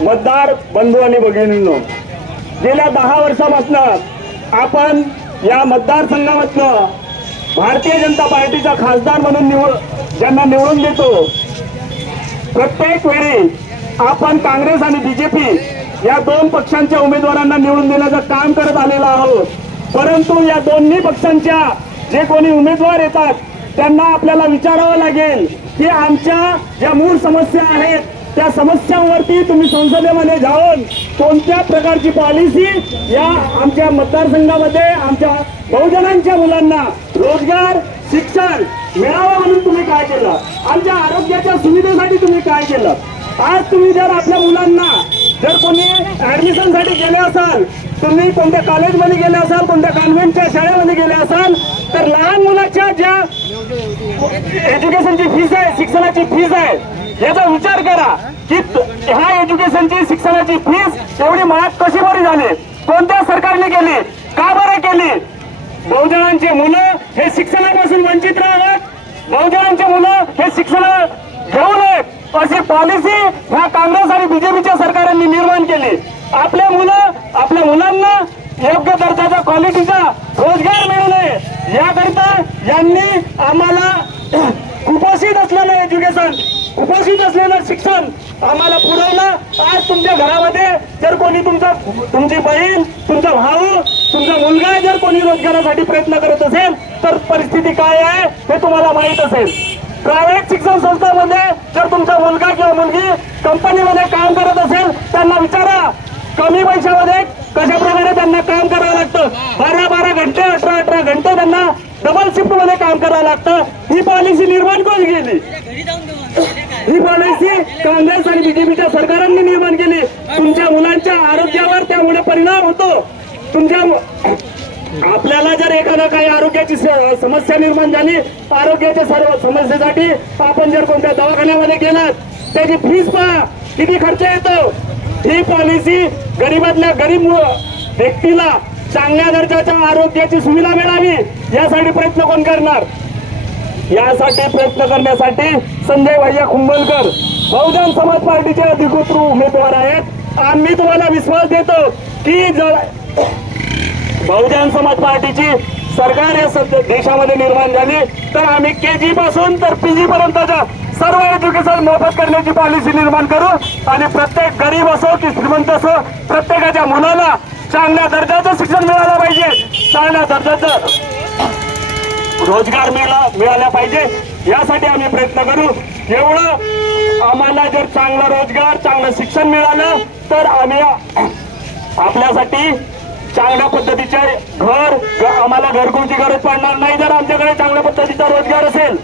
मतदार बंधू आणि भगिनींनो, गेल्या 10 वर्षापासून आपण या मतदारसंघामधनं भारतीय जनता पार्टीचा खासदार म्हणून ज्यांना निवडून देतो, प्रत्येक वेळी आपण काँग्रेस आणि बीजेपी या 2 पक्षांच्या उमेदवारांना निवडून देण्याचं काम करत आलेलो आहोत। परंतु या दोन्ही पक्षांच्या जे कोणी उमेदवार येतात त्यांना आपल्याला विचारावं लागेल की आमच्या ज्या मूळ समस्या आहेत त्या समस्यांवरती तुम्ही संसदेमध्ये जाऊन कोणत्या प्रकारची पॉलिसी या आमच्या मतदारसंघामध्ये आमच्या बहुजनांच्या मुलांना रोजगार शिक्षण मिळावं म्हणून तुम्ही काय केलं, आमच्या आरोग्याच्या सुविधेसाठी तुम्ही काय केलं। आज तुम्ही जर आपल्या मुलांना जर कोणी ऍडमिशनसाठी गेले असाल, तुम्ही कोणत्या कॉलेजमध्ये गेले असाल, कोणत्या कॉन्व्हेंटच्या शाळेमध्ये गेले असाल, तर लहान मुलाच्या ज्या एज्युकेशनची फीस आहे, शिक्षणाची फीस आहे, याचा विचार करा की ह्या एज्युकेशनची शिक्षणाची फीस एवढी महाग कशी बरी झाली, कोणत्या सरकारने केली, का बरं केली। बहुजनांचे मुलं हे शिक्षणापासून वंचित राहतात, बहुजनांचे मुलं हे शिक्षण घेऊ नयेत अशी पॉलिसी ह्या काँग्रेस आणि बीजेपीच्या सरकारांनी निर्माण केली। आपल्या मुलांना योग्य दर्जाचा क्वालिटीचा रोजगार मिळू नये याकरिता यांनी आम्हाला कुपोषित असलेलं एज्युकेशन, कुपोषित असलेलं शिक्षण आम्हाला पुरवलं। आज तुमच्या घरामध्ये जर कोणी तुमची बहीण, तुमचा भाऊ, तुमचा मुलगा जर कोणी रोजगारासाठी प्रयत्न करत असेल तर परिस्थिती काय आहे हे तुम्हाला माहित असेल। प्रायव्हेट शिक्षण संस्थांमध्ये जर तुमचा मुलगा किंवा मुलगी कंपनीमध्ये काम करत असेल त्यांना विचारा कमी पैशामध्ये कशा प्रकारे त्यांना काम करावं लागतं। 12-12 घंटे, 18-18 घंटे त्यांना डबल शिफ्ट मध्ये काम करावं लागतं। ही पॉलिसी निर्माण कोणी केली? ही पॉलिसी काँग्रेस आणि बीजेपीच्या सरकारांनी निर्माण केली। तुमच्या मुलांच्या आरोग्यावर त्यामुळे परिणाम होतो। आपल्याला जर एखादा काही आरोग्याची समस्या निर्माण झाली, आरोग्याच्या सर्व समस्येसाठी आपण जर कोणत्या दवाखान्यामध्ये गेलात त्याची फीस पहा किती खर्च येतो। ही पॉलिसी गरीबातल्या गरीब व्यक्तीला चांगल्या दर्जाच्या आरोग्याची सुविधा मिळावी यासाठी प्रयत्न कोण करणार? यासाठी प्रयत्न करण्यासाठी संजय भैया कुंभलकर बहुजन समाज पार्टीचे अधिकृत उमेदवार आहेत। आम्ही तुम्हाला विश्वास देतो की जर बहुजन समाज पार्टीची सरकार या देशामध्ये निर्माण झाली तर आम्ही KG पासून तर PG पर्यंतच्या सर्व एज्युकेशन मोफत करण्याची पॉलिसी निर्माण करू आणि प्रत्येक गरीब असो की श्रीमंत असो प्रत्येकाच्या मुलाला चांगल्या दर्जाचं शिक्षण मिळालं पाहिजे, चांगल्या दर्जाचं रोजगार मिळाला पाहिजे यासाठी आम्ही प्रयत्न करू। एवढं आम्हाला जर चांगला रोजगार, चांगलं शिक्षण मिळालं तर आम्ही आपल्यासाठी चांगल्या पद्धतीचे घर, आम्हाला घरकुलची गरज पडणार नाही। जर आमच्याकडे चांगल्या पद्धतीचा रोजगार असेल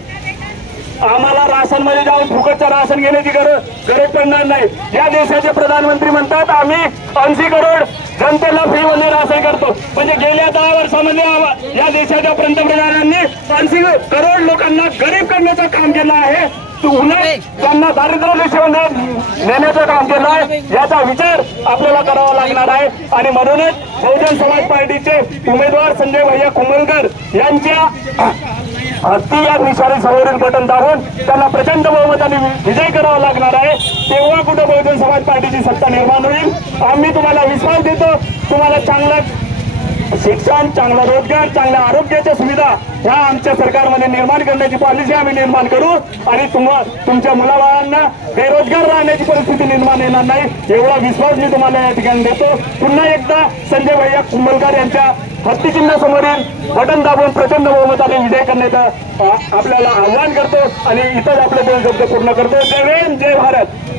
आम्हाला राशन मध्ये जाऊन फुकटचं राशन घेण्याची गरज पडणार नाही। या देशाचे प्रधानमंत्री म्हणतात आम्ही 80 करोड जनतेला फ्रीमध्ये राशन करतो, म्हणजे गेल्या 10 वर्षामध्ये या देशाच्या पंतप्रधानांनी 80 करोड लोकांना गरीब करण्याचं काम केलं आहे। त्यांना दारिद्र्य रेषेमध्ये नेण्याचं काम केलं आहे। याचा विचार आपल्याला करावा लागणार आहे आणि म्हणूनच बहुजन समाज पार्टीचे उमेदवार संजय भैया कुंभलकर यांच्या हस्ती या निशाणी समोरील बटन दाबून त्यांना प्रचंड बहुमताने विजय करावा लागणार आहे। तेव्हा कुठं बहुजन समाज पार्टीची सत्ता निर्माण होईल। आम्ही तुम्हाला विश्वास देतो, तुम्हाला चांगलं शिक्षण, चांगला रोजगार, चांगल्या आरोग्याच्या सुविधा ह्या आमच्या सरकारमध्ये निर्माण करण्याची पॉलिसी आम्ही निर्माण करू आणि तुमच्या मुलाबाळांना बेरोजगार राहण्याची परिस्थिती निर्माण येणार नाही एवढा विश्वास मी तुम्हाला या ठिकाणी देतो। पुन्हा एकदा संजय भैया कुंभलकर यांच्या हत्ती चिन्हासमोरील बटन दाबून प्रचंड बहुमताने विजय करण्याचं आपल्याला आव्हान करतो आणि इथंच आपले 2 शब्द पूर्ण करतो। जय हिंद, जय भारत।